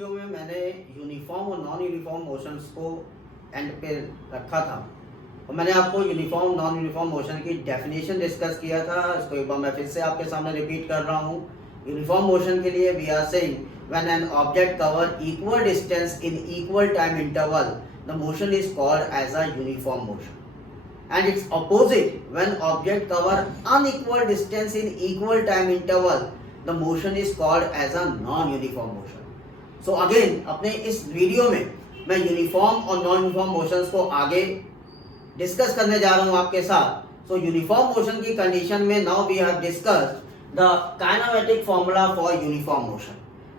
Video में मैंने uniform और नॉन यूनिफॉर्म मोशंस को एंड पे रखा था और मैंने आपको यूनिफॉर्म नॉन यूनिफॉर्म मोशन की डेफिनेशन डिस्कस किया था। इसको एक बार मैं फिर से आपके सामने रिपीट कर रहा हूँ। यूनिफॉर्म मोशन के लिए we are saying when an object cover equal distance in equal time interval the motion is called as a uniform motion, and its opposite when object cover unequal distance in equal time interval the motion is called as a non uniform motion. So again अपने इस video में मैं uniform और non uniform motions को आगे discuss करने जा रहा हूं आपके साथ। सो यूनिफॉर्म मोशन की कंडीशन में now we have discussed the kinematic formula for uniform motion.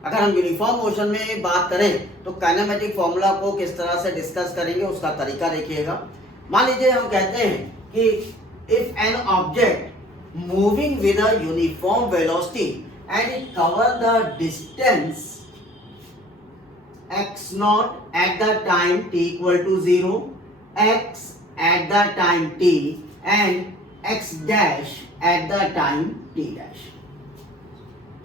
अगर हम यूनिफॉर्म मोशन में बात करें तो काइनेमेटिक फॉर्मूला को किस तरह से डिस्कस करेंगे उसका तरीका देखिएगा। मान लीजिए हम कहते हैं कि if an object moving with a uniform velocity and it cover the distance x naught at the time t equal to 0, x at the time t and x dash at the time t dash.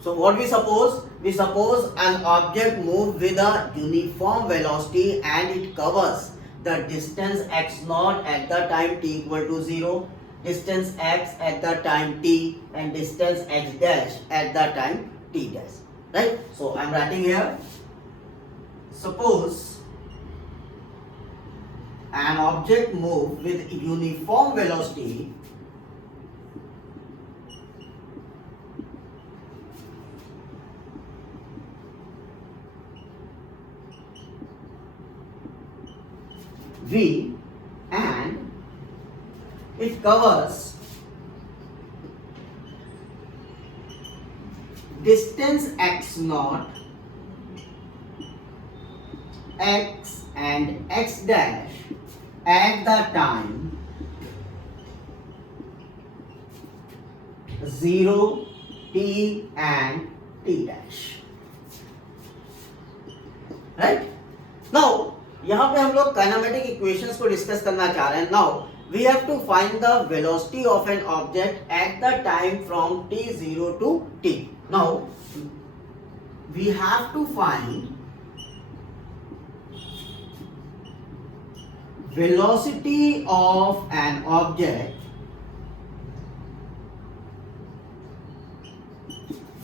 So what we suppose? We suppose an object move with a uniform velocity and it covers the distance x naught at the time t equal to 0, distance x at the time t and distance x dash at the time t dash. Right? So I am writing here. Suppose an object move with uniform velocity v and it covers distance x naught, x and x dash at the time 0, t and t dash. Right? Now यहाँ पे हम लोग kinematic equations को discuss करना चाह रहे हैं। Now we have to find the velocity of an object at the time from t0 to t. Now we have to find velocity of an object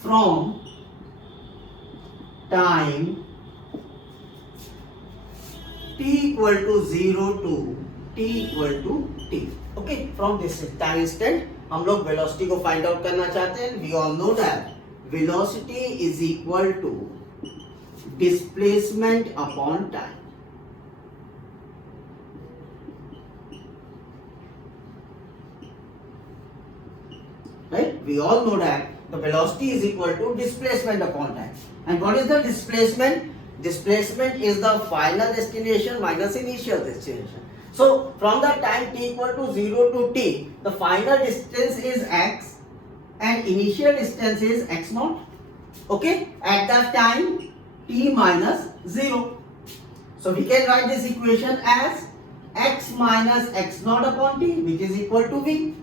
from time t equal to 0 to t equal to t. Okay, from this time instant हम लोग velocity को find out करना चाहते हैं। We all know that velocity is equal to displacement upon time. Right? We all know that the velocity is equal to displacement upon time. And what is the displacement? Displacement is the final destination minus initial destination. So from the time t equal to 0 to t, the final distance is x and initial distance is x naught. Okay? At that time t minus 0. So we can write this equation as x minus x naught upon t, which is equal to v.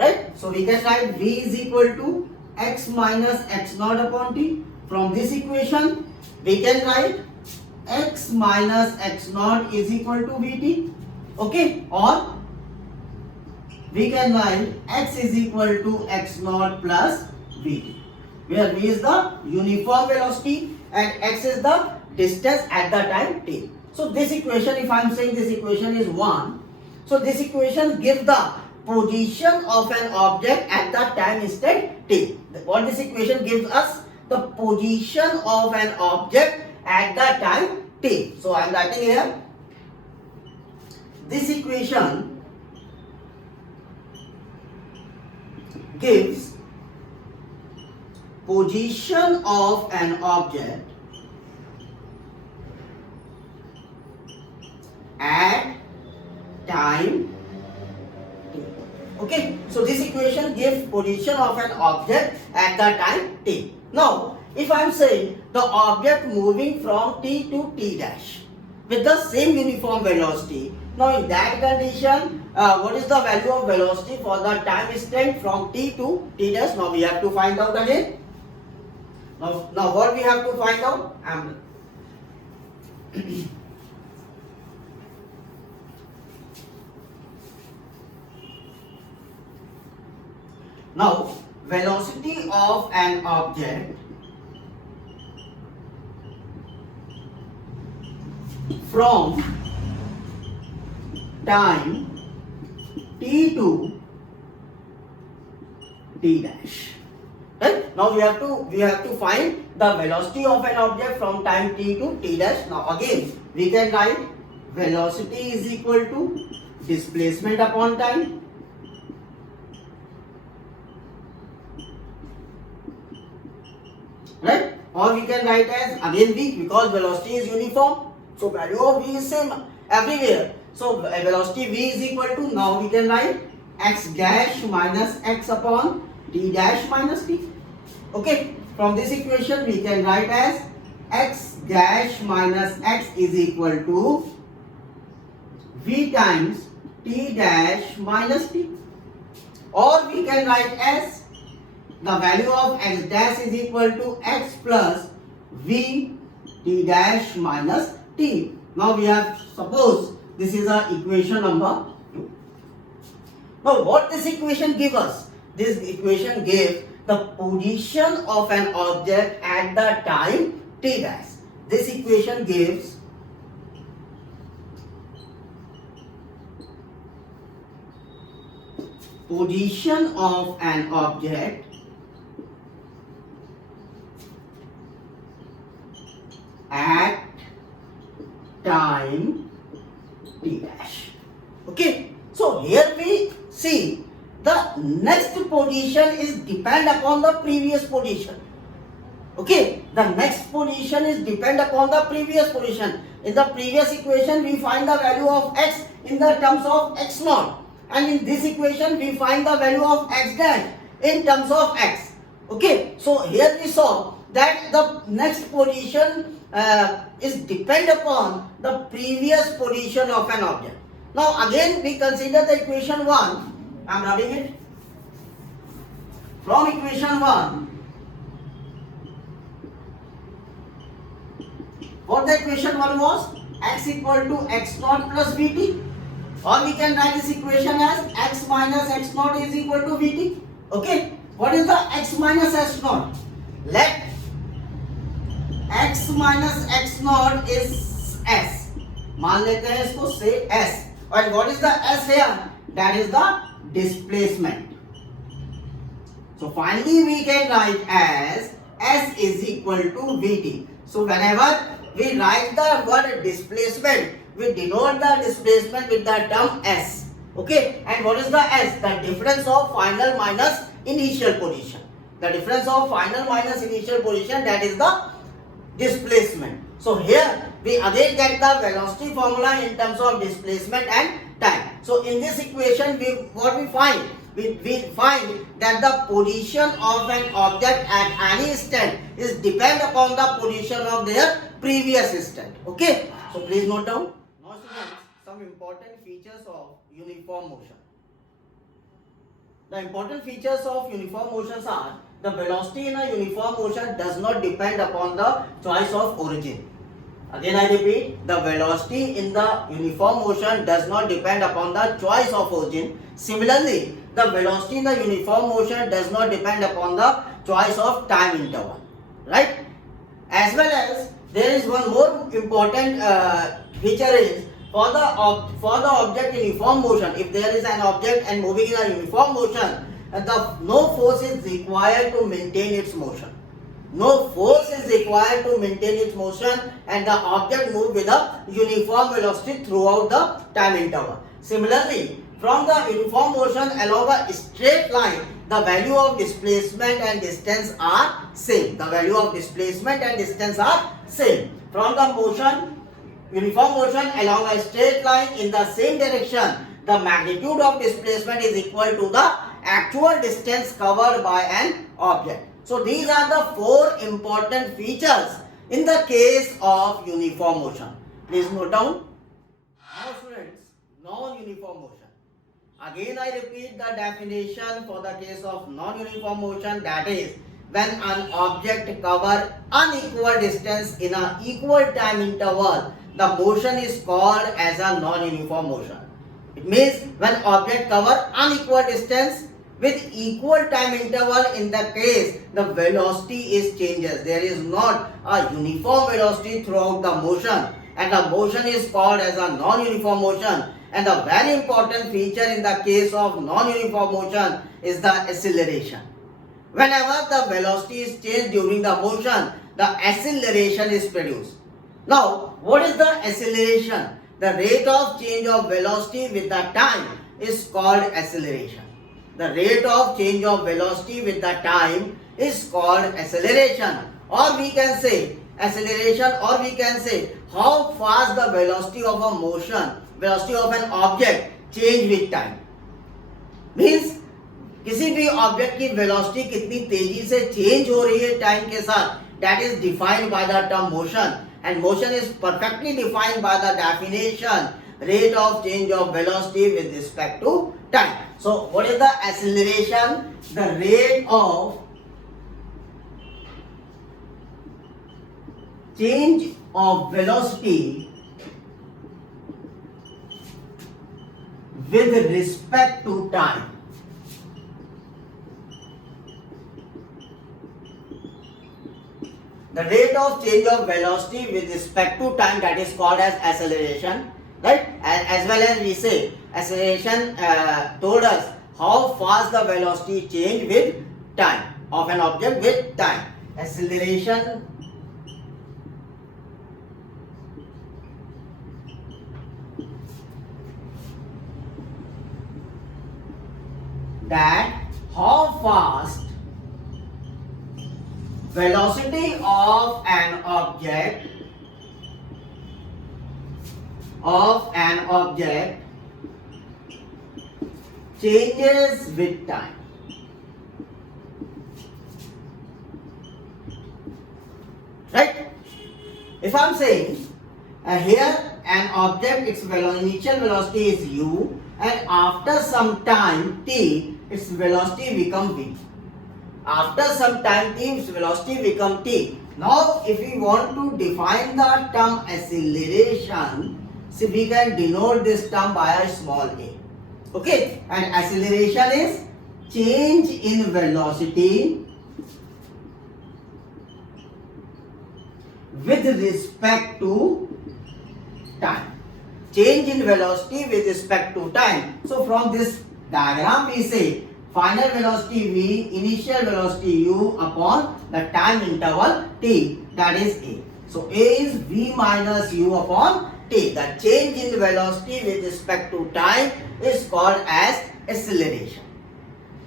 Right? So we can write v is equal to x minus x naught upon t. From this equation we can write x minus x naught is equal to vt. Okay? Or we can write x is equal to x naught plus vt, where v is the uniform velocity and x is the distance at the time t. So this equation, if I am saying this equation is 1, so this equation gives the position of an object at the time instant t. What this equation gives us? The position of an object at the time t. So I am writing here, this equation gives position of an object at time. Okay, so this equation gives position of an object at the time t. Now, if I am saying the object moving from t to t dash with the same uniform velocity, now in that condition, what is the value of velocity for the time instant from t to t dash? Now we have to find out again. Now what we have to find out? Now, velocity of an object from time t to t dash. Right? Now we have to find the velocity of an object from time t to t dash. Now again we can write velocity is equal to displacement upon time. Right? Or we can write as again v, because velocity is uniform. So value of v is same everywhere. So velocity v is equal to, now we can write x dash minus x upon t dash minus t. Okay, from this equation we can write as x dash minus x is equal to v times t dash minus t. Or we can write as the value of x dash is equal to x plus v t dash minus t. Now we have, suppose this is our equation number 2. Now what this equation gives us? This equation gives the position of an object at the time t dash. This equation gives position of an object at time t dash. Okay, so here we see the next position is depend upon the previous position. Okay, the next position is depend upon the previous position. In the previous equation we find the value of x in the terms of x naught, and in this equation we find the value of x dash in terms of x. Okay, so here we saw that the next position is depend upon the previous position of an object. Now again we consider the equation 1. I am rubbing it. From equation 1, what the equation 1 was? X equal to x naught plus vt. Or we can write this equation as x minus x naught is equal to vt. Okay, what is the x minus x naught? Let x minus x naught is s. मान लेते हैं इसको say s. And what is the s here? That is the displacement. So finally we can write as s is equal to vt. So whenever we write the word displacement, we denote the displacement with the term s. Okay, and what is the s? The difference of final minus initial position. The difference of final minus initial position, that is the displacement. So here we again get the velocity formula in terms of displacement and time. So in this equation what we find? We find that the position of an object at any instant is depend upon the position of their previous instant. Okay, so please note down. Now students, some important features of uniform motion. The important features of uniform motions are: the velocity in a uniform motion does not depend upon the choice of origin. Again I repeat, the velocity in the uniform motion does not depend upon the choice of origin. Similarly, the velocity in the uniform motion does not depend upon the choice of time interval. Right? As well as there is one more important feature is for the object in uniform motion. If there is an object and moving in a uniform motion, no force is required to maintain its motion. No force is required to maintain its motion, and the object moves with a uniform velocity throughout the time interval. Similarly, from the uniform motion along a straight line, the value of displacement and distance are same. The value of displacement and distance are same. From the uniform motion along a straight line in the same direction, the magnitude of displacement is equal to the actual distance covered by an object. So these are the 4 important features in the case of uniform motion. Please note down. Now students, non-uniform motion. Again I repeat the definition for the case of non-uniform motion, that is when an object cover unequal distance in an equal time interval, the motion is called as a non-uniform motion. It means when object cover unequal distance with equal time interval, in the case the velocity is changes. There is not a uniform velocity throughout the motion, and the motion is called as a non-uniform motion. And the very important feature in the case of non-uniform motion is the acceleration. Whenever the velocity is changed during the motion, the acceleration is produced. Now, what is the acceleration? The rate of change of velocity with the time is called acceleration. The rate of change of velocity with the time is called acceleration. Or we can say acceleration, or we can say how fast the velocity of a motion, velocity of an object change with time. Means किसी भी object की velocity कितनी तेजी से change हो रही है time के साथ, that is defined by the term motion, and motion is perfectly defined by the definition rate of change of velocity with respect to time. So what is the acceleration? The rate of change of velocity with respect to time. The rate of change of velocity with respect to time, that is called as acceleration, right? As well as we say acceleration told us how fast the velocity change with time of an object with time. Acceleration that how fast velocity of an object changes with time. Right? If I am saying here an object, its initial velocity is u, and after some time t, its velocity become v. After some time t, its velocity become t. Now if we want to define the term acceleration, see, we can denote this term by a small a. Okay, and acceleration is change in velocity with respect to time. Change in velocity with respect to time. So from this diagram we say final velocity v, initial velocity u upon the time interval t, that is a. So a is v minus u upon t. The change in velocity with respect to time is called as acceleration.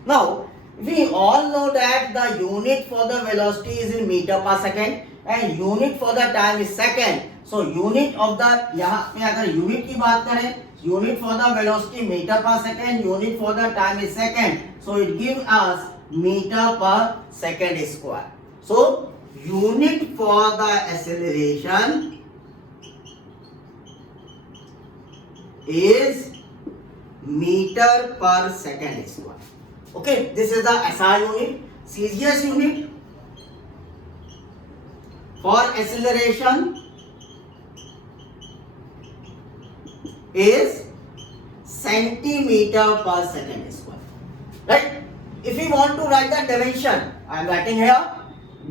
Now we all know that the unit for the velocity is in meter per second and unit for the time is second. So unit of the, यहाँ पे अगर unit की बात करें, unit for the velocity meter per second, unit for the time is second. So it gives us meter per second square. So unit for the acceleration is meter per second square. Okay, this is the SI unit. CGS unit for acceleration is centimeter per second square. Right? If we want to write the dimension, I am writing here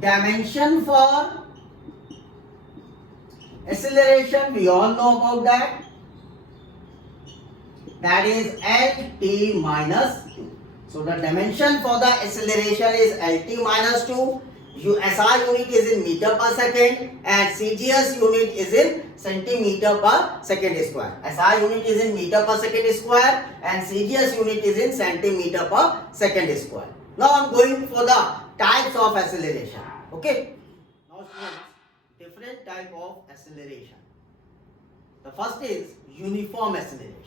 dimension for acceleration. We all know about that. That is Lt minus 2. So the dimension for the acceleration is Lt minus 2. SI unit is in meter per second and CGS unit is in centimeter per second square. SI unit is in meter per second square and CGS unit is in centimeter per second square. Now I am going for the types of acceleration. Okay. Now students, different type of acceleration. The first is uniform acceleration.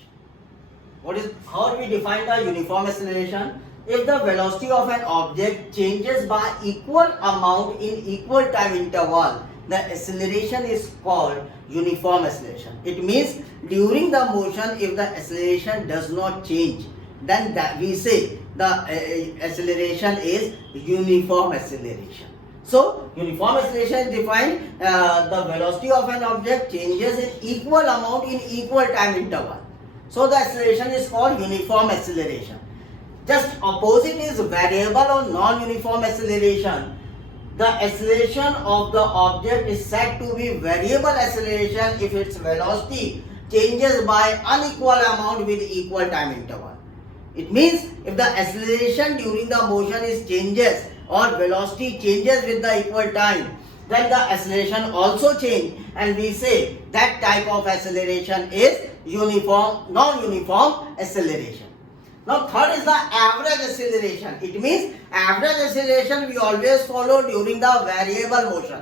How do we define the uniform acceleration? If the velocity of an object changes by equal amount in equal time interval, the acceleration is called uniform acceleration. It means during the motion, if the acceleration does not change then that we say the acceleration is uniform acceleration. So uniform acceleration is defined the velocity of an object changes in equal amount in equal time interval. So the acceleration is called uniform acceleration. Just opposite is variable or non-uniform acceleration. The acceleration of the object is said to be variable acceleration if its velocity changes by unequal amount with equal time interval. It means if the acceleration during the motion is changes or velocity changes with the equal time, then the acceleration also change, and we say that type of acceleration is uniform, non-uniform acceleration. Now third is the average acceleration. It means average acceleration we always follow during the variable motion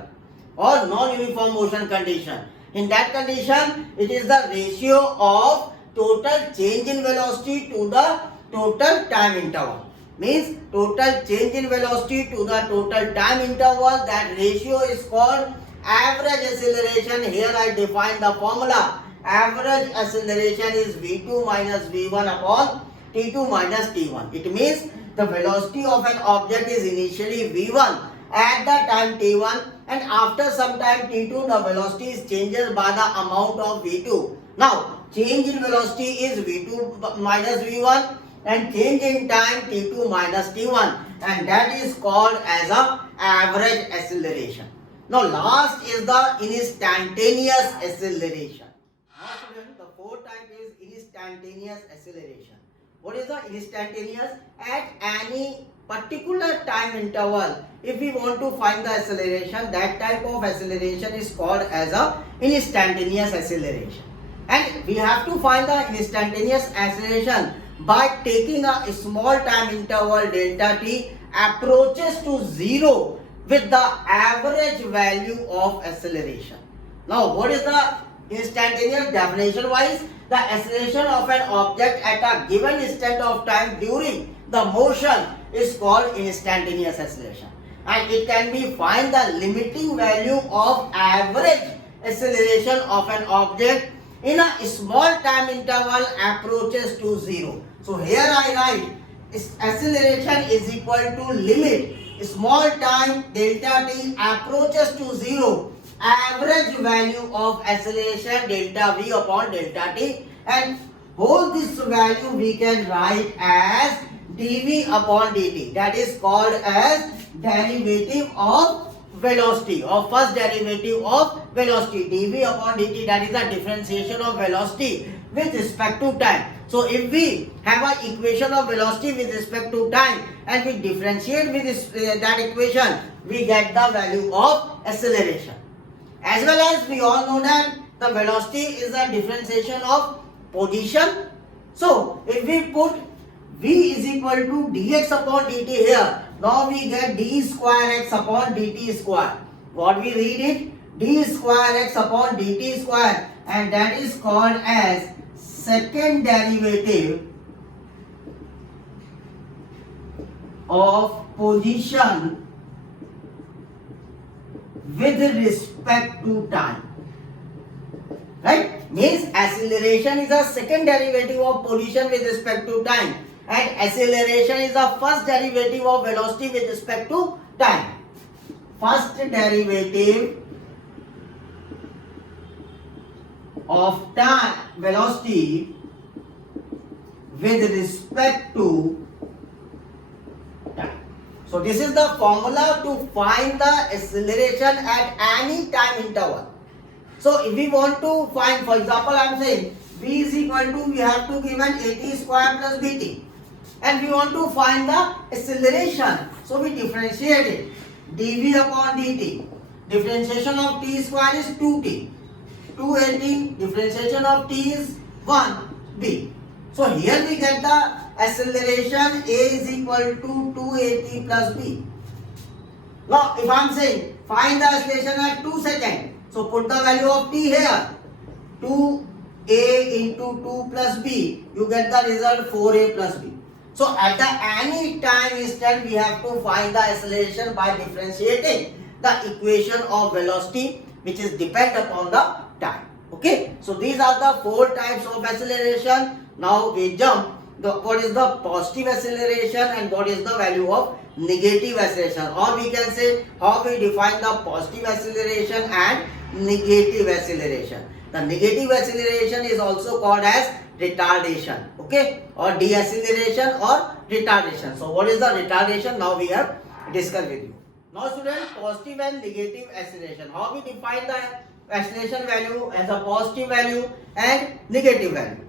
or non-uniform motion condition. In that condition, it is the ratio of total change in velocity to the total time interval. Means total change in velocity to the total time interval, that ratio is called average acceleration. Here I define the formula. Average acceleration is V2 minus V1 upon T2 minus T1. It means the velocity of an object is initially V1 at the time T1, and after some time T2 the velocity is changes by the amount of V2. Now change in velocity is V2 minus V1 and change in time T2 minus T1, and that is called as a average acceleration. Now last is the instantaneous acceleration. Now students, the fourth type is instantaneous acceleration. What is the instantaneous? At any particular time interval, if we want to find the acceleration, that type of acceleration is called as a instantaneous acceleration. And we have to find the instantaneous acceleration by taking a small time interval delta t approaches to zero with the average value of acceleration. Now what is the instantaneous? Definition wise, the acceleration of an object at a given instant of time during the motion is called instantaneous acceleration, and it can be find the limiting value of average acceleration of an object in a small time interval approaches to zero. So here I write acceleration is equal to limit small time delta t approaches to zero, average value of acceleration delta v upon delta t, and whole this value we can write as dv upon dt. That is called as derivative of velocity, or first derivative of velocity. dv upon dt, that is the differentiation of velocity with respect to time. So if we have an equation of velocity with respect to time and we differentiate with that equation, we get the value of acceleration. As well as we all know that the velocity is a differentiation of position. So if we put v is equal to dx upon dt here, now we get d square x upon dt square. What we read it? d square x upon dt square, and that is called as second derivative of position with respect to time. Right? Means acceleration is a second derivative of position with respect to time, and acceleration is the first derivative of velocity with respect to time. First derivative of time velocity with respect to time. So this is the formula to find the acceleration at any time interval. So if we want to find, for example, I am saying v is equal to, we have to given at square plus bt, and we want to find the acceleration. So we differentiate it, dv upon dt. Differentiation of t square is 2t. 2at, differentiation of t is 1b. So here we get the acceleration a is equal to 2at plus b. Now if I am saying find the acceleration at 2 seconds, so put the value of t here, 2a into 2 plus b, you get the result 4a plus b. So at the any time instant we have to find the acceleration by differentiating the equation of velocity which is depend upon the time. Okay, so these are the four types of acceleration. Now we jump what is the positive acceleration and what is the value of negative acceleration, or we can say how we define the positive acceleration and negative acceleration. The negative acceleration is also called as retardation, okay, or deceleration or retardation. So what is the retardation? Now we have discussed with you. Now students, positive and negative acceleration. How we define the acceleration value as a positive value and negative value?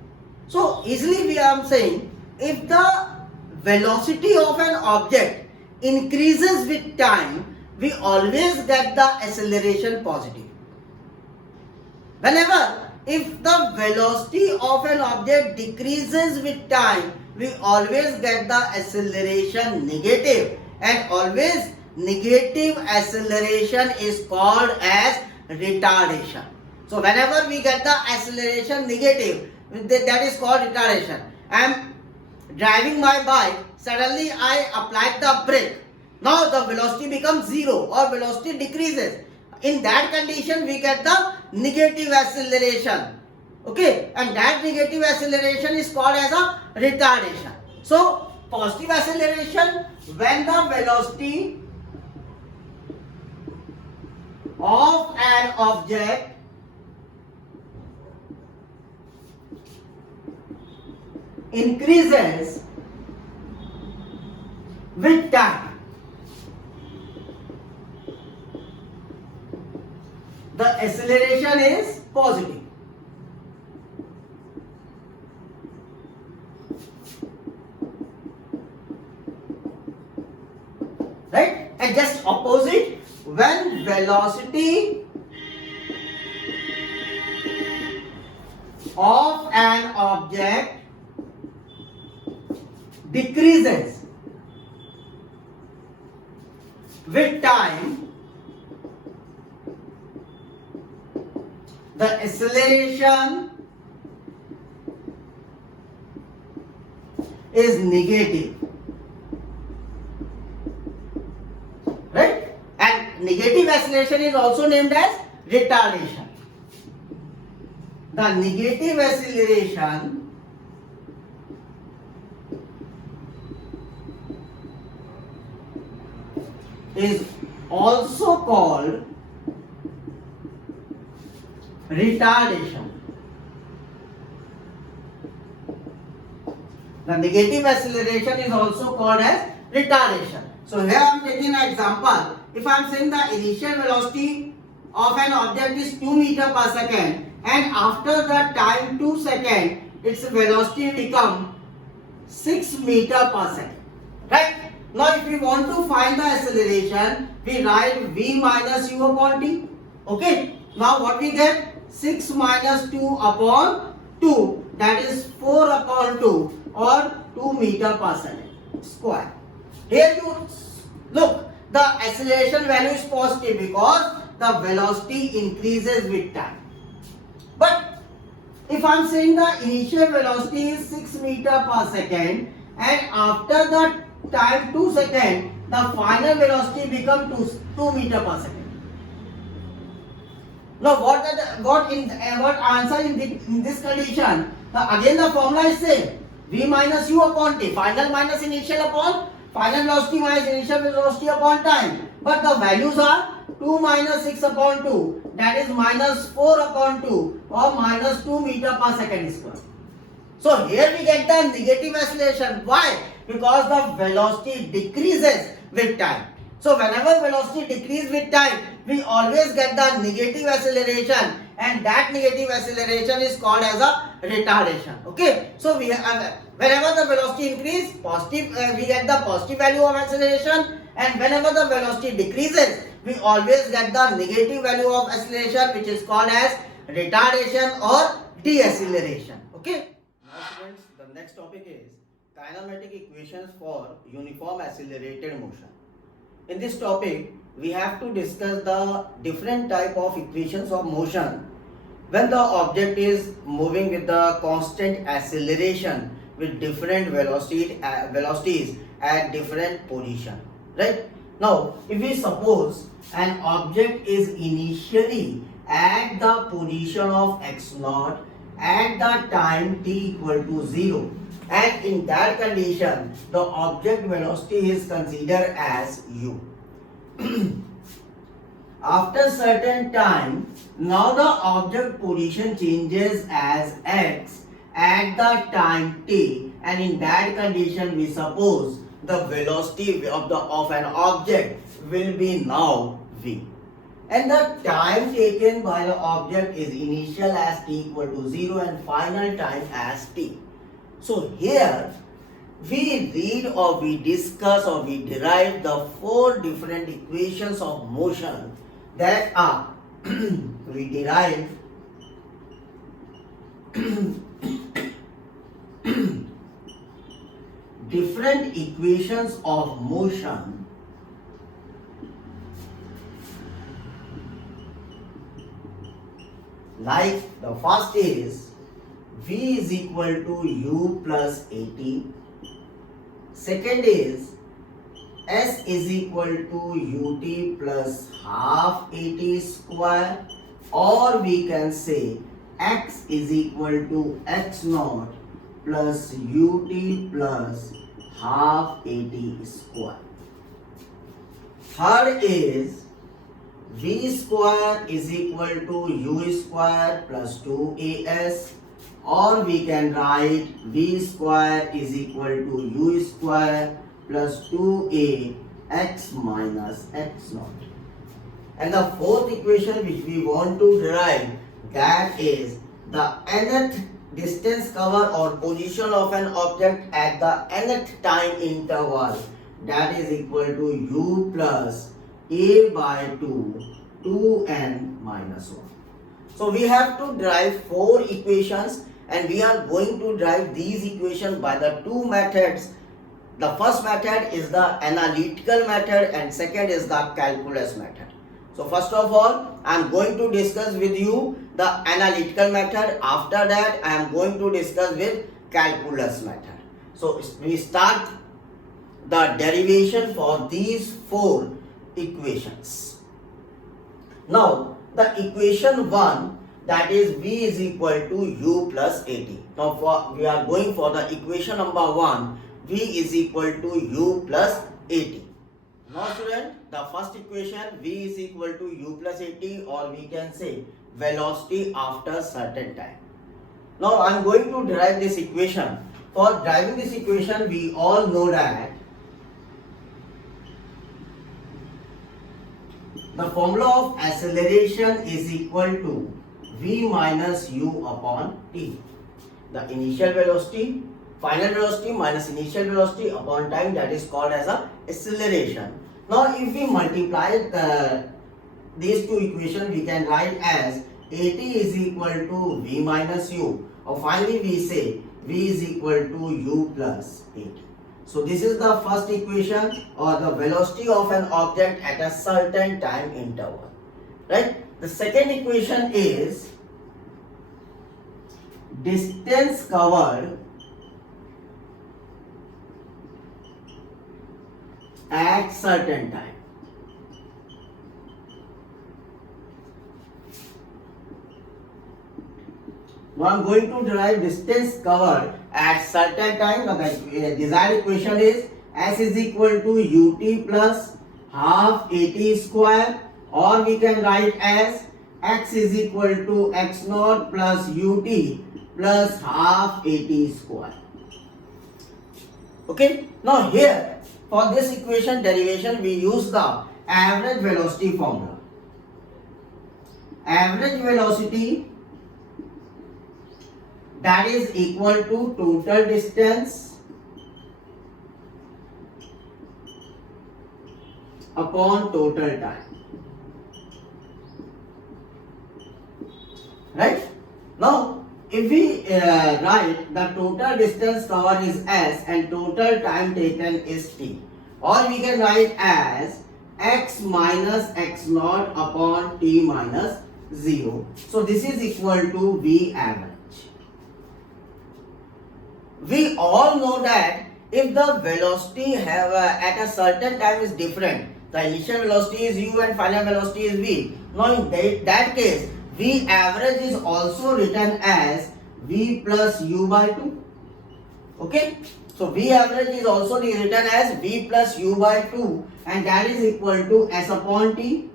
So easily we are saying, if the velocity of an object increases with time, we always get the acceleration positive. Whenever if the velocity of an object decreases with time, we always get the acceleration negative, and always negative acceleration is called as retardation. So whenever we get the acceleration negative, that is called retardation. I am driving my bike, suddenly I applied the brake. Now the velocity becomes zero or velocity decreases. In that condition we get the negative acceleration. Okay, and that negative acceleration is called as a retardation. So positive acceleration, when the velocity of an object increases with time, the acceleration is positive. Right? And just opposite, when velocity of an object decreases with time, the acceleration is negative. Right? And negative acceleration is also named as retardation. The negative acceleration is also called retardation. The negative acceleration is also called as retardation. So here I am taking an example. If I am saying the initial velocity of an object is 2 meters per second, and after the time 2 seconds, its velocity become 6 meters per second. Right? Now if we want to find the acceleration, we write v minus u upon t. Okay? Now what we get? 6 minus 2 upon 2, that is 4 upon 2, or 2 meters per second square. Here you look, the acceleration value is positive because the velocity increases with time. But if I am saying the initial velocity is 6 meters per second, and after the time 2 seconds, the final velocity becomes 2 meters per second. Now what answer in this condition? Again the formula is same. V minus u upon t. Final minus initial upon final velocity minus initial velocity upon time. But the values are 2 minus 6 upon 2. That is minus 4 upon 2, or minus 2 meters per second square. So here we get the negative acceleration. Why? Because the velocity decreases with time. So whenever velocity decreases with time, we always get the negative acceleration, and that negative acceleration is called as a retardation. Okay. So we whenever the velocity increases, positive we get the positive value of acceleration, and whenever the velocity decreases, we always get the negative value of acceleration, which is called as retardation or deceleration. Okay. Now students, the next topic is kinematic equations for uniform accelerated motion. In this topic, we have to discuss the different type of equations of motion when the object is moving with the constant acceleration with different velocities at different position. Right? Now, if we suppose an object is initially at the position of x0 at the time t equal to 0, and in that condition the object velocity is considered as u. After certain time, now the object position changes as x at the time t, and in that condition we suppose the velocity of an object will be now v, and the time taken by the object is initial as t equal to 0 and final time as t. So here we read or we discuss or we derive the 4 different equations of motion that are we derive different equations of motion like the first is v is equal to u plus at. Second is s is equal to ut plus half at square, or we can say x is equal to x naught plus ut plus half at square. Third is v square is equal to u square plus 2as, or we can write v square is equal to u square plus 2a x minus x naught. And the fourth equation which we want to derive, that is the nth distance cover or position of an object at the nth time interval, that is equal to u plus a by 2 2n minus 1. So we have to derive 4 equations, and we are going to derive these equations by the 2 methods. The first method is the analytical method and second is the calculus method. So first of all, I am going to discuss with you the analytical method. After that, I am going to discuss with calculus method. So we start the derivation for these 4 equations. Now the equation 1, that is v is equal to u plus at. Now we are going for the equation number 1, v is equal to u plus at. Now student, the first equation v is equal to u plus at, or we can say velocity after certain time. Now I am going to derive this equation. For deriving this equation, we all know that the formula of acceleration is equal to v minus u upon t. The initial velocity, final velocity minus initial velocity upon time, that is called as a acceleration. Now if we multiply these 2 equations, we can write as at is equal to v minus u, or finally we say v is equal to u plus at. So this is the first equation, or the velocity of an object at a certain time interval, right? The second equation is distance covered at certain time. Now I am going to derive distance covered at certain time. The desired equation is s is equal to ut plus half at square, or we can write as x is equal to x naught plus ut plus half at square. Okay. Now here for this equation derivation, we use the average velocity formula. Average velocity, that is equal to total distance upon total time. Right? Now, if we write the total distance covered is s and total time taken is t, or we can write as x minus x naught upon t minus 0. So this is equal to v average. We all know that if the velocity at a certain time is different, the initial velocity is u and final velocity is v. Now in that case, v average is also written as v plus u by 2. Okay, so V average is also written as V plus U by 2 and that is equal to S upon T.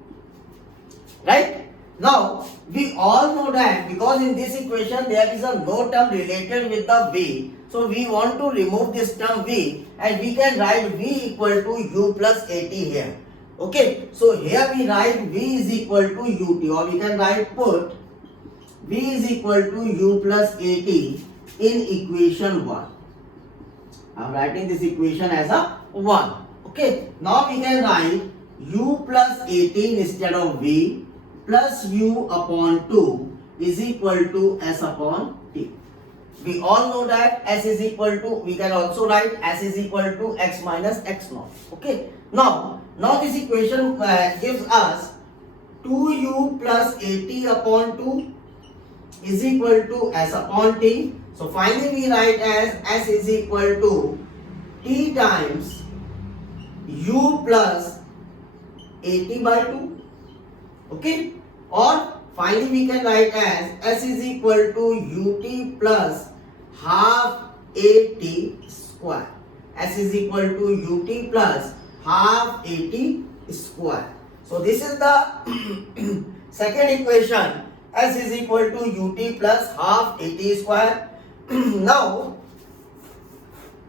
Right? Now, we all know that because in this equation there is a no term related with the V. So, we want to remove this term V and we can write V equal to U plus AT here. Okay, so here we write V is equal to UT or we can write put V is equal to U plus AT in equation 1. I am writing this equation as a 1. Okay, now we can write U plus 18 instead of V plus U upon 2 is equal to S upon T. We all know that S is equal to, we can also write S is equal to X minus X naught. Okay, now this equation gives us 2U plus 80 upon 2 is equal to S upon T. So finally we write as S is equal to T times U plus 80 by 2. Okay, or finally we can write as S is equal to UT plus half AT square. S is equal to UT plus half AT square. So this is the second equation. S is equal to UT plus half AT square. Now,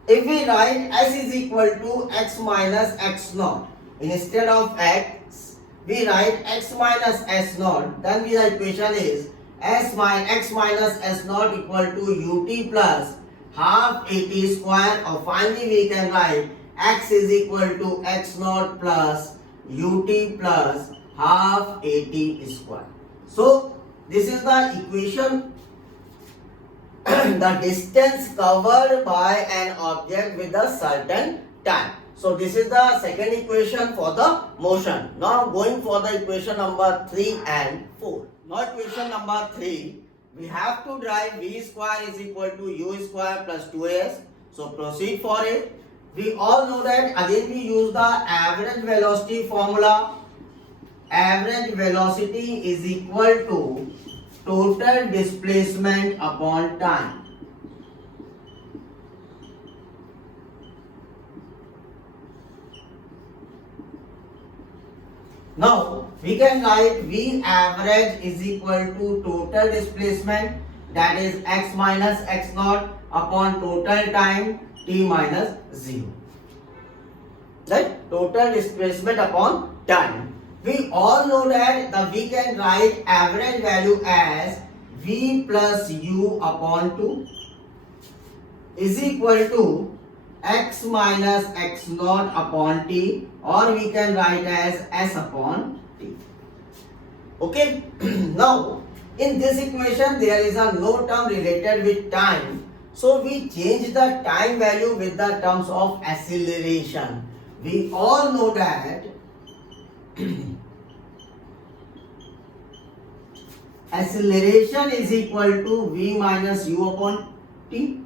if we write S is equal to X minus X naught, instead of X, we write X minus S naught, then the equation is X minus S naught equal to UT plus half AT square, or finally we can write X is equal to X naught plus UT plus half AT square. So, this is the equation the distance covered by an object with a certain time. So this is the second equation for the motion. Now going for the equation number 3 and 4. Now equation number 3, we have to derive V square is equal to U square plus 2AS. So proceed for it. We all know that again we use the average velocity formula. Average velocity is equal to total displacement upon time. Now we can write V average is equal to total displacement, that is X minus X naught upon total time T minus 0. Right? Total displacement upon time. We all know that we can write average value as V plus U upon 2 is equal to X minus X naught upon T, or we can write as S upon T. Okay, now in this equation there is a no term related with time, so we change the time value with the terms of acceleration. We all know that acceleration is equal to V minus U upon T.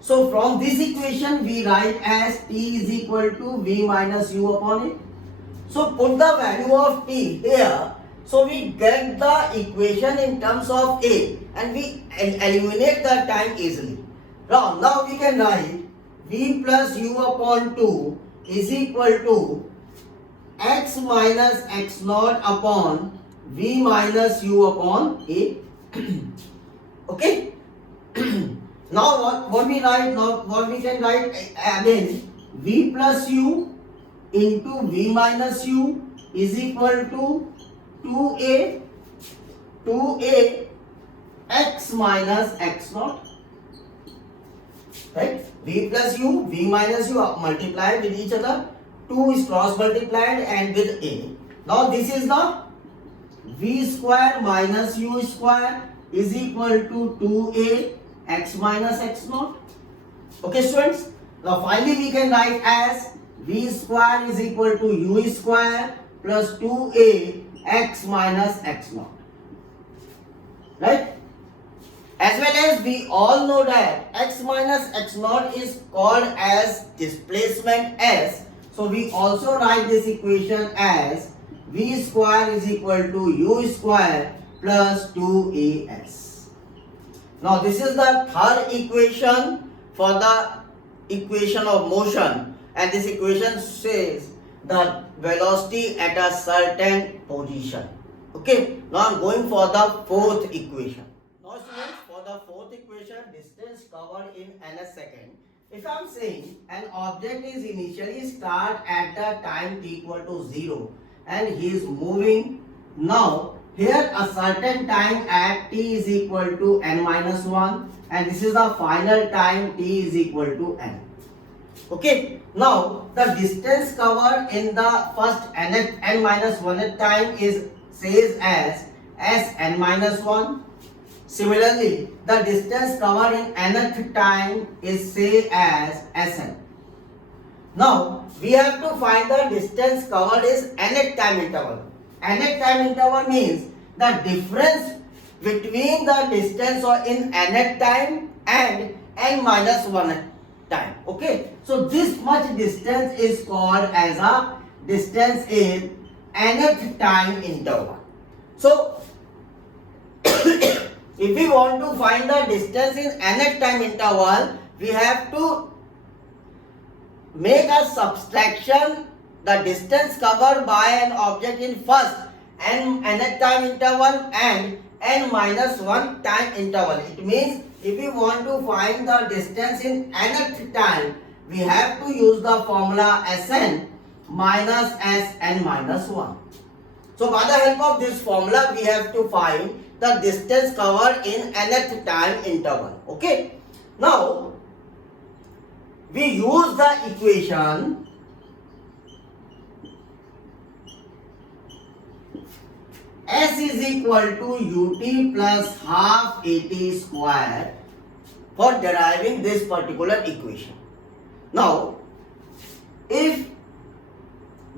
So from this equation we write as T is equal to V minus U upon A. So put the value of T here. So we get the equation in terms of A and we eliminate the time easily. Now we can write V plus U upon 2 is equal to X minus X naught upon V minus U upon A. Okay. Now what we write? Now what we can write again? V plus U into V minus U is equal to 2A X minus X naught. Right? V plus U, V minus U are multiplied with each other. 2 is cross multiplied and with A. Now this is the V square minus U square is equal to 2A X minus X naught. Okay students, now finally we can write as V square is equal to U square plus 2A X minus X naught. Right? As well as we all know that X minus X naught is called as displacement S. So we also write this equation as V square is equal to U square plus 2AS. Now this is the third equation for the equation of motion, and this equation says the velocity at a certain position. Okay, now I'm going for the fourth equation. Now students, for the fourth equation, distance covered in ns second. If I'm saying an object is initially start at the time t equal to 0 and he is moving now here a certain time at t is equal to n minus 1 and this is the final time t is equal to n. Okay, now the distance covered in the first n minus 1th time is says as Sn minus 1. Similarly, the distance covered in nth time is say as Sn. Now, we have to find the distance covered is nth time interval. Nth time interval means the difference between the distance in nth time and n minus 1th time. Okay, so this much distance is called as a distance in nth time interval. So, if we want to find the distance in nth time interval, we have to make a subtraction the distance covered by an object in first nth time interval and n minus 1 time interval. It means if we want to find the distance in nth time, we have to use the formula Sn minus Sn minus 1. So by the help of this formula, we have to find the distance covered in nth time interval. Okay. Now, we use the equation S is equal to ut plus half at square for deriving this particular equation. Now, if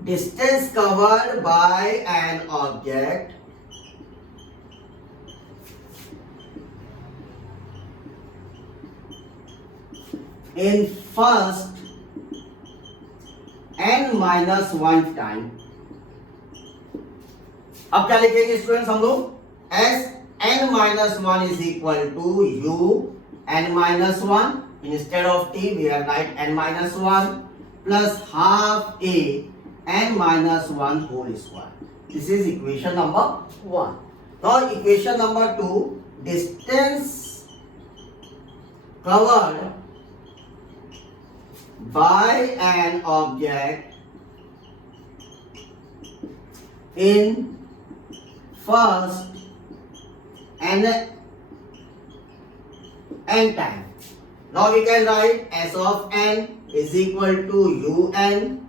distance covered by an object in first n minus 1 time, अब क्या लिखेंगे students हम लोग S n minus 1 is equal to u n minus 1 instead of t we are write n minus 1 plus half a n minus 1 whole square. This is equation number 1. Now equation number 2, distance covered by an object in first n time. Now we can write S of n is equal to un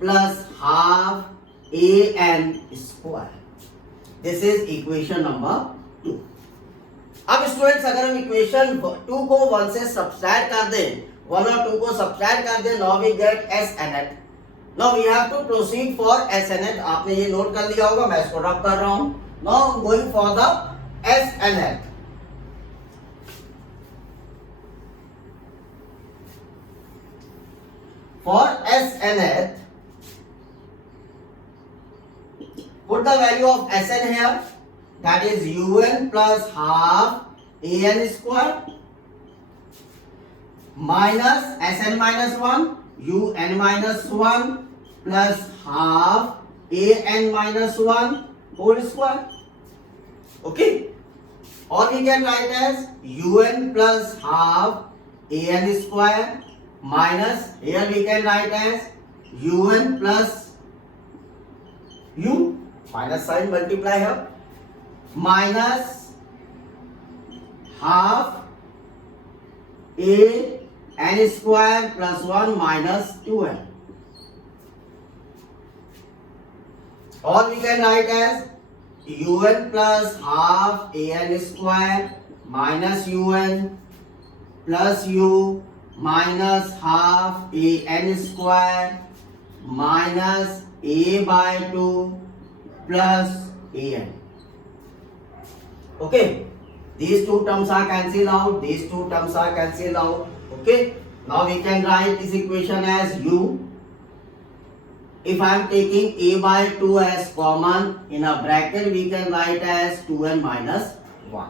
plus half an square. This is equation number 2. अब students अगर हम equation 2 को 1 से subtract कर दें, 1 और 2 को subtract कर दें, now we get Snth. Now we have to proceed for Snth. आपने ये नोट कर लिया होगा, मैं इसको रब कर रहा हूं. Now I am going for the Snth. For Snth, put the value of Sn here, that is un plus half an square minus Sn minus 1 un minus 1 plus half an minus 1 whole square. Okay, or we can write as un plus half an square minus, here we can write as un plus u, minus sign multiply here, minus half a n square plus 1 minus 2n. Or we can write as un plus half a n square minus un plus u minus half a n square minus a by 2 plus a n. Okay, these two terms are cancelled out, these two terms are cancelled out. Okay, now we can write this equation as u. If I am taking a by 2 as common in a bracket, we can write as 2n minus 1.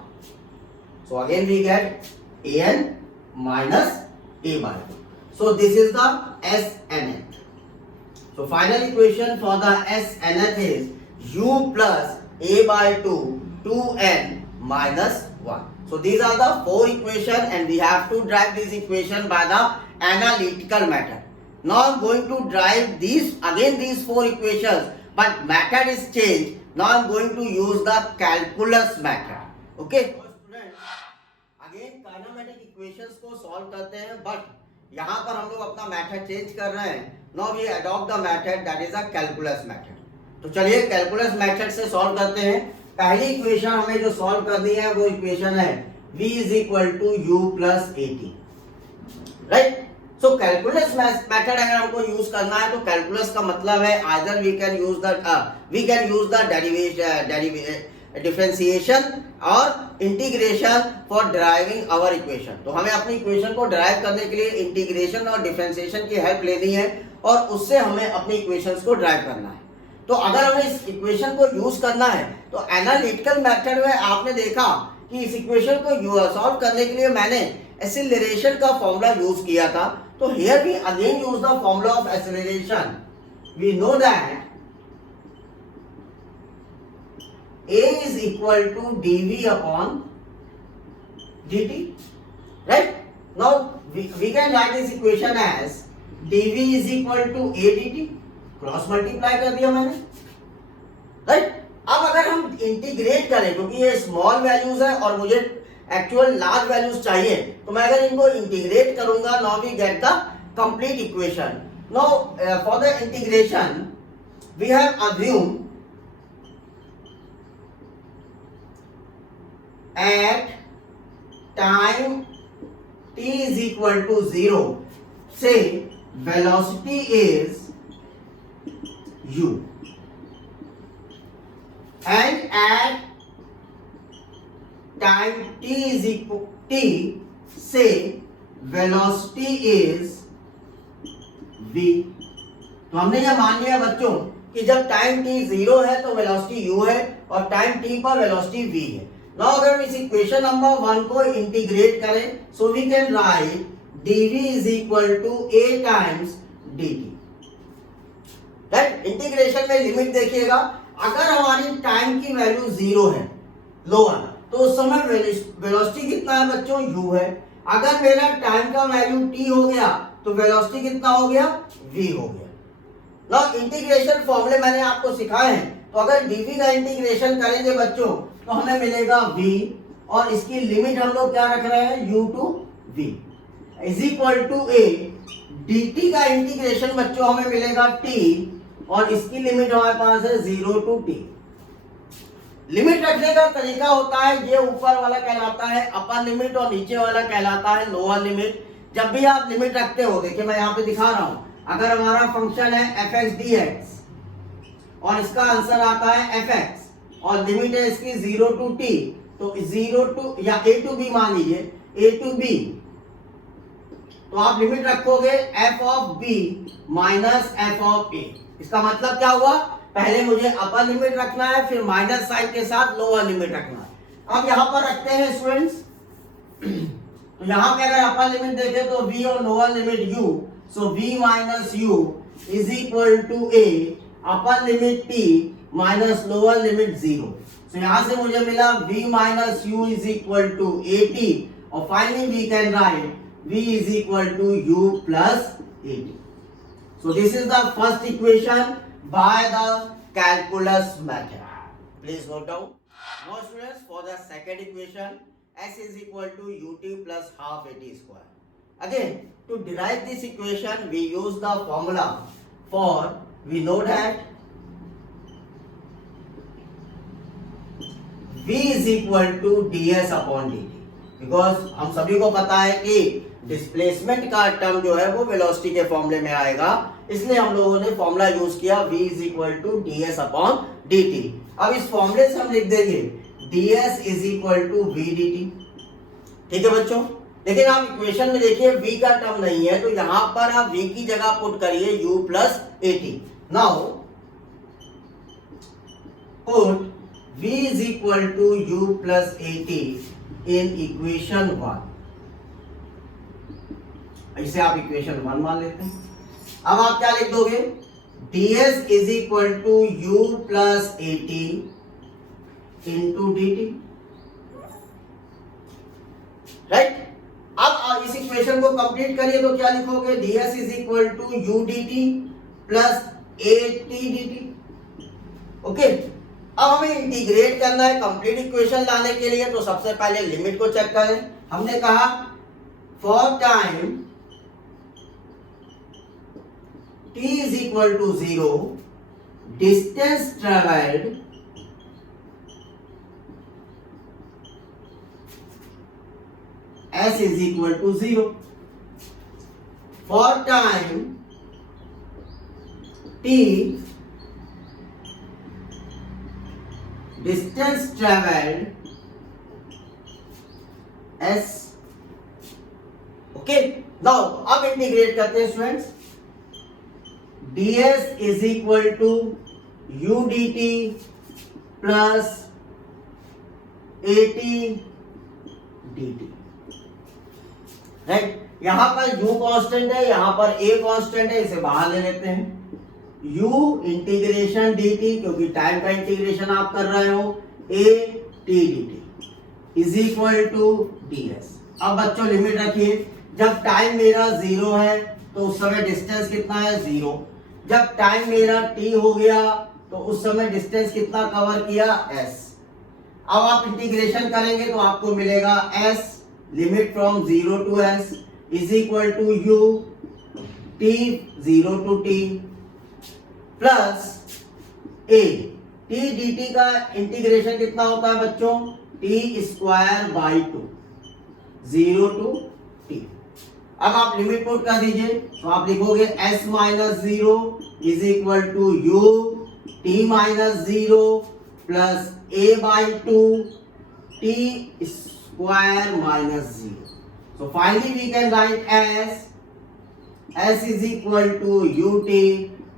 So again we get an minus a by 2. So this is the SNth. So final equation for the SNth is u plus a by 2 2n minus 1. So these are the 4 equations and we have to derive this equation by the analytical method. Now I am going to derive these 4 equations, but method is changed. Now I am going to use the calculus method. Okay. Students, again trigonometric equations को solve करते हैं, but यहाँ पर हम लोग अपना method change कर रहे हैं. Now we adopt the method that is a calculus method. तो चलिए calculus method से solve करते हैं. पहली इक्वेशन हमें जो सॉल्व करनी है वो इक्वेशन है v is equal to u plus at. Right. So calculus method अगर हमको यूज करना है तो कैलकुलस का मतलब है either we can use the differentiation और integration for driving our equation. तो हमें अपनी इक्वेशन को ड्राइव करने के लिए इंटीग्रेशन और डिफरेंशिएशन की हेल्प लेनी है और उससे हमें अपनी इक्वेशंस को ड्राइव करना है. तो अगर हमें इस इक्वेशन को यूज करना है तो एनालिटिकल मेथड में आपने देखा कि इस इक्वेशन को सॉल्व करने के लिए मैंने एक्सीलरेशन का फॉर्मूला यूज किया था. तो here we again use the formula of acceleration. We know that a is equal to dv upon dt. Right? Now we can write this equation as dv is equal to a dt. Cross multiply कर दिया मैंने. Right. अब अगर हम integrate करें, क्योंकि ये small values है और मुझे एक्चुअल लार्ज वैल्यूज चाहिए, तो मैं अगर इनको इंटीग्रेट करूंगा, now we get the complete equation. Now for the integration we have assume at time t is equal to 0, say velocity is u, and at time t is equal t, say velocity is v. तो हमने यह मान लिया बच्चों कि जब time t 0 है तो वेलोसिटी u है और टाइम t पर वेलोसिटी v है. नाउ अगर हम इस इक्वेशन नंबर 1 को इंटीग्रेट करें, so we can write dv is equal to a times dt. Right. Integration में लिमिट देखिएगा, अगर हमारी टाइम की वैल्यू 0 है लोअर, तो उस समय वेलोसिटी कितना है बच्चों, u है. अगर मेरा टाइम का वैल्यू t हो गया तो वेलोसिटी कितना हो गया, v हो गया. नाउ इंटीग्रेशन फॉर्मूले मैंने आपको सिखाए हैं, तो अगर dv का इंटीग्रेशन करेंगे बच्चों तो हमें मिलेगा v और इसकी लिमिट हम लोग क्या रख रहे हैं, u to v is equal to a. dt का इंटीग्रेशन बच्चों हमें मिलेगा t और इसकी लिमिट हमारे पास है 0 टू t. लिमिट रखने का तरीका होता है, ये ऊपर वाला कहलाता है अपर लिमिट और नीचे वाला कहलाता है लोअर लिमिट. जब भी आप लिमिट रखते हो, देखिए मैं यहाँ पे दिखा रहा हूं, अगर हमारा फंक्शन है fx dx और इसका आंसर आता है fx और लिमिट है इसकी 0 टू t, तो 0 टू या a टू b मान लीजिए, a टू b, तो आप लिमिट रखोगे f of b minus f of a. इसका मतलब क्या हुआ, पहले मुझे अपर लिमिट रखना है, फिर माइनस साइन के साथ लोअर लिमिट रखना है. अब यहाँ पर रखते हैं स्टूडेंट्स, तो यहाँ पे अगर अपर लिमिट देखें तो v और lower limit u, so v minus u is equal to a upper limit t minus lower limit 0. So यहाँ से मुझे मिला v minus u is equal to at और finally we can write v is equal to u plus at. So this is the first equation by the calculus method. Please note down. Now students, for the second equation s is equal to ut plus half at square. Again, to derive this equation we use the formula for, we know that v is equal to ds upon dt. Because हम सभी को पता है कि displacement का term जो है वो वेलोसिटी के फॉर्मूले में आएगा, इसलिए हम लोगों ने फॉर्मूला यूज किया v is equal to ds upon dt. अब इस फॉर्मूले से हम लिख देंगे ds is equal to v dt. ठीक है बच्चों. लेकिन आप इक्वेशन में देखिए v का टर्म नहीं है, तो यहां पर आप v की जगह पुट करिए u plus at. Now put v is equal to u plus at in equation 1, इसे आप इक्वेशन 1 मान लेते हैं। अब आप क्या लिख दोगे, ds is equal to u plus at into dt, right. अब इस इक्वेशन को कंप्लीट करिए तो क्या लिखोगे, ds is equal to u dt plus at dt। Okay, अब हमें इंटीग्रेट करना है कंप्लीट इक्वेशन लाने के लिए, तो सबसे पहले लिमिट को चेक करें। हमने कहा for time t is equal to 0, distance traveled s is equal to 0. For time t, distance traveled s. Okay, now अब इंटीग्रेट करते हैं students. ds is equal to u dt plus at dt, right. यहां पर u constant है, यहां पर a constant है, इसे बाहर ले लेते हैं। u इंटीग्रेशन dt, क्योंकि टाइम का इंटीग्रेशन आप कर रहे हो, a t dt is equal to ds। अब बच्चों लिमिट रखिए, जब टाइम मेरा 0 है तो उस समय डिस्टेंस कितना है, 0। जब टाइम मेरा t हो गया तो उस समय डिस्टेंस कितना कवर किया, s। अब आप इंटीग्रेशन करेंगे तो आपको मिलेगा s limit from 0 to s is equal to u t 0 to t plus a t dt का इंटीग्रेशन कितना होता है बच्चों, t square by 2 0 to t। अब आप लिमिट पुट कर दीजिए तो आप लिखोगे s minus 0 is equal to u t minus 0 plus a by 2 t square minus 0। So finally we can write S s is equal to ut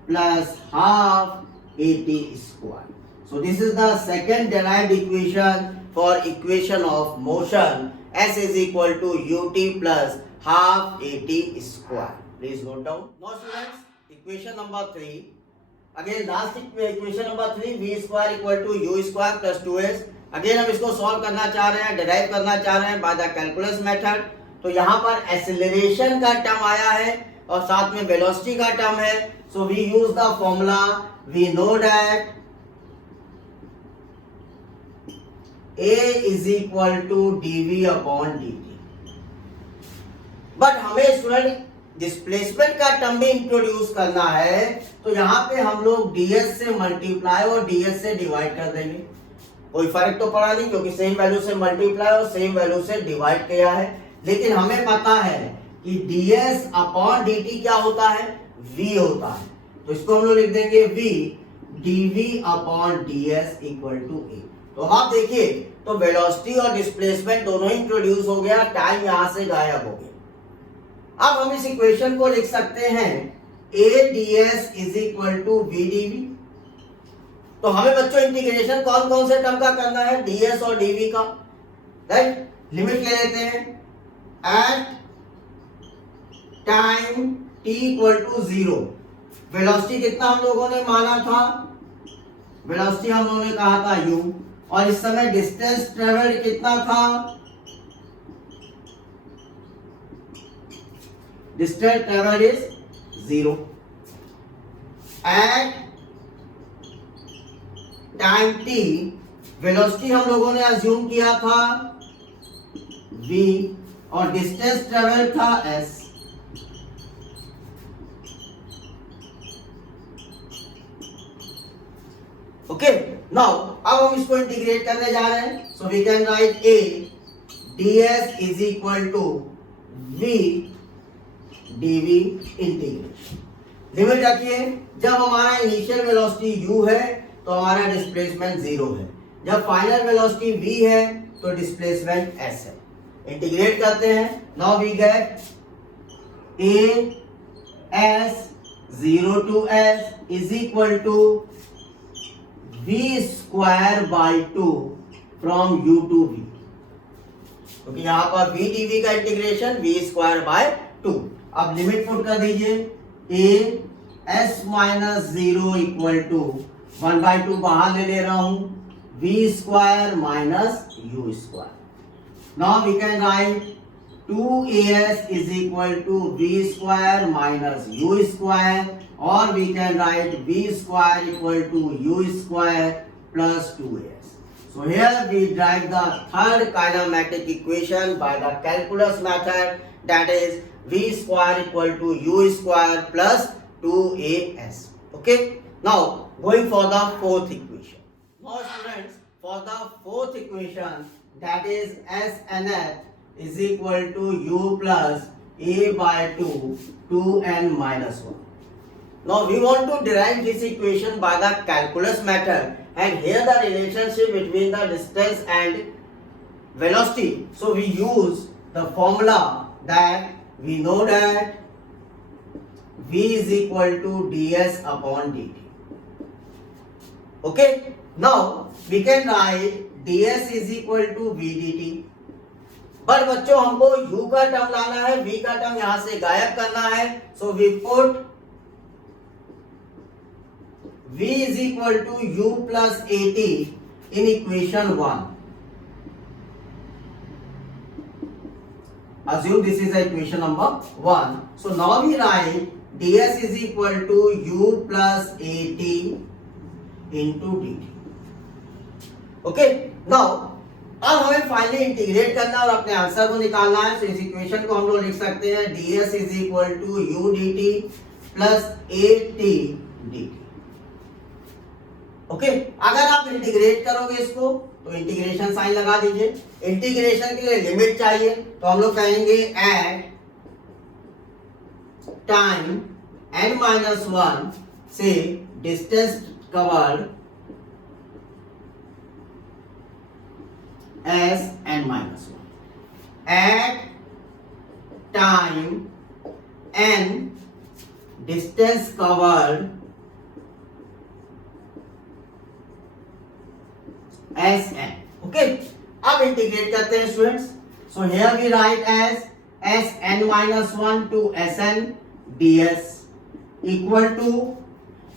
plus half at square. So this is the second derived equation for equation of motion, s is equal to ut plus half at square. Please note down. Now students, equation number 3. Again last equation number 3, v square equal to u square plus 2s. Again हम इसको solve करना चाह रहे हैं, derive करना चाह रहे हैं बाय द कैलकुलस मेथड। तो यहाँ पर एक्सेलरेशन का टर्म आया है और साथ में वेलोसिटी का टर्म है। So we use the formula, we know that a is equal to dv upon dt। But हमें स्टूडेंट डिस्प्लेसमेंट का टर्म भी इंट्रोड्यूस करना है, तो यहाँ पे हम लोग ds से मल्टीप्लाई और ds से डिवाइड कर देंगे। कोई फर्क तो पड़ा नहीं, क्योंकि सेम वैल्यू से मल्टीप्लाई और सेम वैल्यू से डिवाइड किया है। लेकिन हमें पता है कि ds अपॉन dt क्या होता है, v होता है। तो इसको हम लोग लिख देंगे v dv upon ds equal to a। तो आप देखिए, तो वेलोसिटी और डिस्प्लेसमेंट दोनों ही इंट्रोड्यूस हो गया, टाइम यहां से गायब हो गया। अब हम इस इक्वेशन को लिख सकते हैं a ds is equal to v dv। तो हमें बच्चों इंटीग्रेशन कौन कौन से टर्म का करना है, ds और dv का, राइट। लिमिट ले लेते हैं, at time t equal to 0 velocity कितना हम लोगों ने माना था, वेलोसिटी हम लोगों ने कहा था u, और इस समय डिस्टेंस ट्रेवल्ड कितना था, distance traveled is 0 at time t। Velocity हम लोगों ने अज्यूम किया था v और डिस्टेंस ट्रेवल था s। ओके, नाउ अब हम इसको इंटीग्रेट करने जा रहे हैं। So we can write a ds is equal to v dv integration. Limit रखिए, जब हमारा इनिशियल वेलोसिटी u है तो हमारा डिस्प्लेसमेंट 0 है, जब फाइनल वेलोसिटी v है तो डिस्प्लेसमेंट s है। इंटीग्रेट करते हैं, now we get a s 0 to s is equal to v square by 2 from u to v। क्योंकि यहाँ पर v dv का इंटीग्रेशन v स्क्वायर बाय 2। अब लिमिट पुट कर दीजिए, a s minus 0 equal to 1/2 बाहर ले रहा हूं, v square minus u square. Now we can write 2as is equal to v square minus u square, or we can write v square equal to u square plus 2as. So here we derive the third kinematic equation by the calculus method, that is v square equal to u square plus 2as. Okay. Now going for the fourth equation. Now students, for the fourth equation, that is SNF is equal to u plus a by 2 2n minus 1. Now we want to derive this equation by the calculus method, and here the relationship between the distance and velocity. So we use the formula that we know that v is equal to ds upon dt. Okay. Now we can write ds is equal to v dt. पर बच्चों हमको u का term लाना है, v का term यहां से गायब करना है। So we put v is equal to u plus at in equation 1. Assume this is equation number 1. So now we write ds is equal to u plus at into dt. Okay. Now अब हमें finally integrate करना और अपने answer को निकालना है। तो इस इक्वेशन को हम लोग लिख सकते हैं ds is equal to u dt plus at dt। Okay. अगर आप इंटीग्रेट करोगे इसको तो इंटीग्रेशन साइन लगा दीजिए। इंटीग्रेशन के लिए लिमिट चाहिए, तो हम लोग कहेंगे एट टाइम n-1 से distance covered as n-1 at time n distance covered as n. Okay. अब इंटीग्रेट करते हैं students. So here we write as sn-1 to sn ds equal to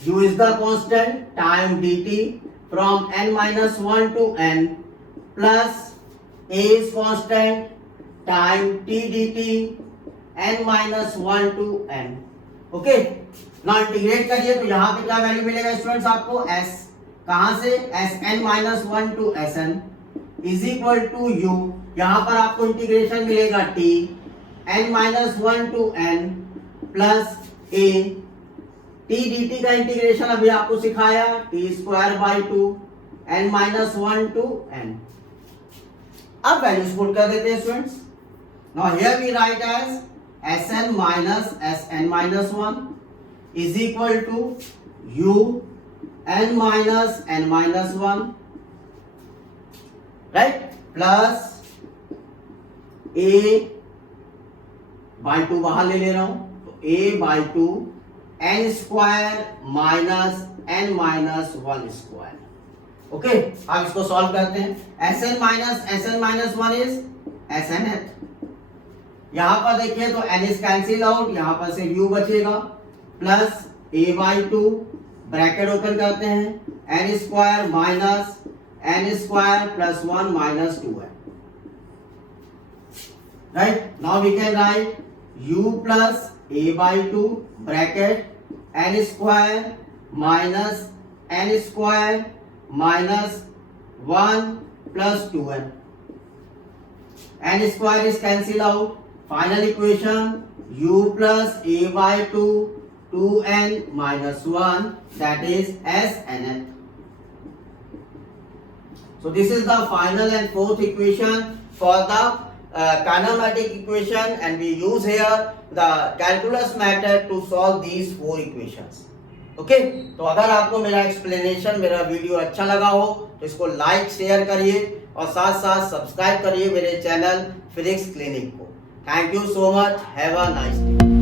u is the constant, time dt from n-1 to n plus a is constant, time t dt n-1 to n. Okay. ना integrate करिए तो यहाँ पे क्या value मिलेगा students आपको, s कहां से sn-1 to sn is equal to u, यहाँ पर आपको इंटीग्रेशन मिलेगा t n-1 to n plus a t dt का इंटीग्रेशन अभी आपको सिखाया t square by 2 n-1 to n। अब वैल्यूज पुट कर देते हैं students. Now here we write as sn minus sn-1 is equal to u n minus n-1, right, plus a by 2 बाहर ले रहा हूं, तो a by 2 n square minus n-1 square. Okay. अब इसको सॉल्व करते हैं। sn minus 1 is snth। यहां पर देखिए तो n इज कैंसिल आउट, यहां पर से u बचेगा plus a by 2 bracket open करते हैं n square minus n square plus 1 minus 2n। Right. Now we can write u plus a by 2 bracket n square minus n square minus 1 plus 2n। n square is cancel out. Final equation u plus a by 2 2n minus 1, that is snth. So this is the final and fourth equation for the kinematic equation, and we use here the calculus method to solve these four equations. Okay? तो अगर आपको मेरा explanation, मेरा video अच्छा लगा हो तो इसको लाइक शेयर करिए और साथ साथ सब्सक्राइब करिए मेरे चैनल फिजिक्स क्लिनिक को। Thank you so much. Have a nice day.